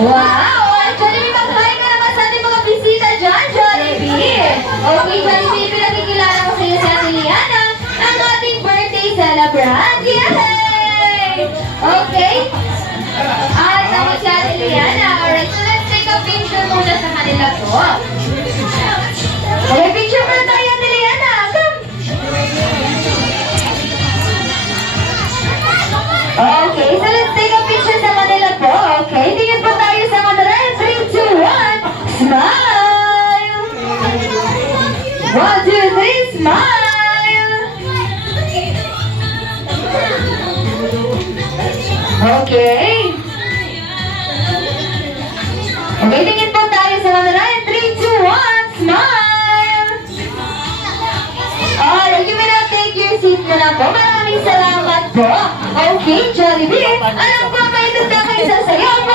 Wow! Jollibee, mag-hi ka naman sa ating mga bisita dyan, Jollibee! Okay, Jollibee, pinakikilala ko sa iyo si Ate Liana, ang ating birthday celebrant! Yay! Okay? At ako si Ate Liana. Alright, so let's take a picture muna sa kanila po. Okay, picture muna tayo, Ate Liana. Come! Okay, 1, 2, 3, smile! Okay. Okay, tingin po tayo sa kanila. 3, 2, 1. Smile! Alright, you may now take your seat muna po. Maraming salamat po. Okay, Jollibee. Alam ko may tanda kayo sa sayo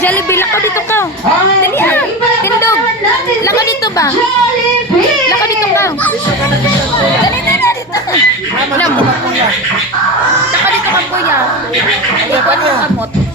Jollibee. Laka dito ka. Dali ah. palakpakan Tindog. Laka dito ba? Jollibee! Laka dito ka. Dali, dali. Alam mo. Laka dito ka, kuya. Ikaw ang kamot.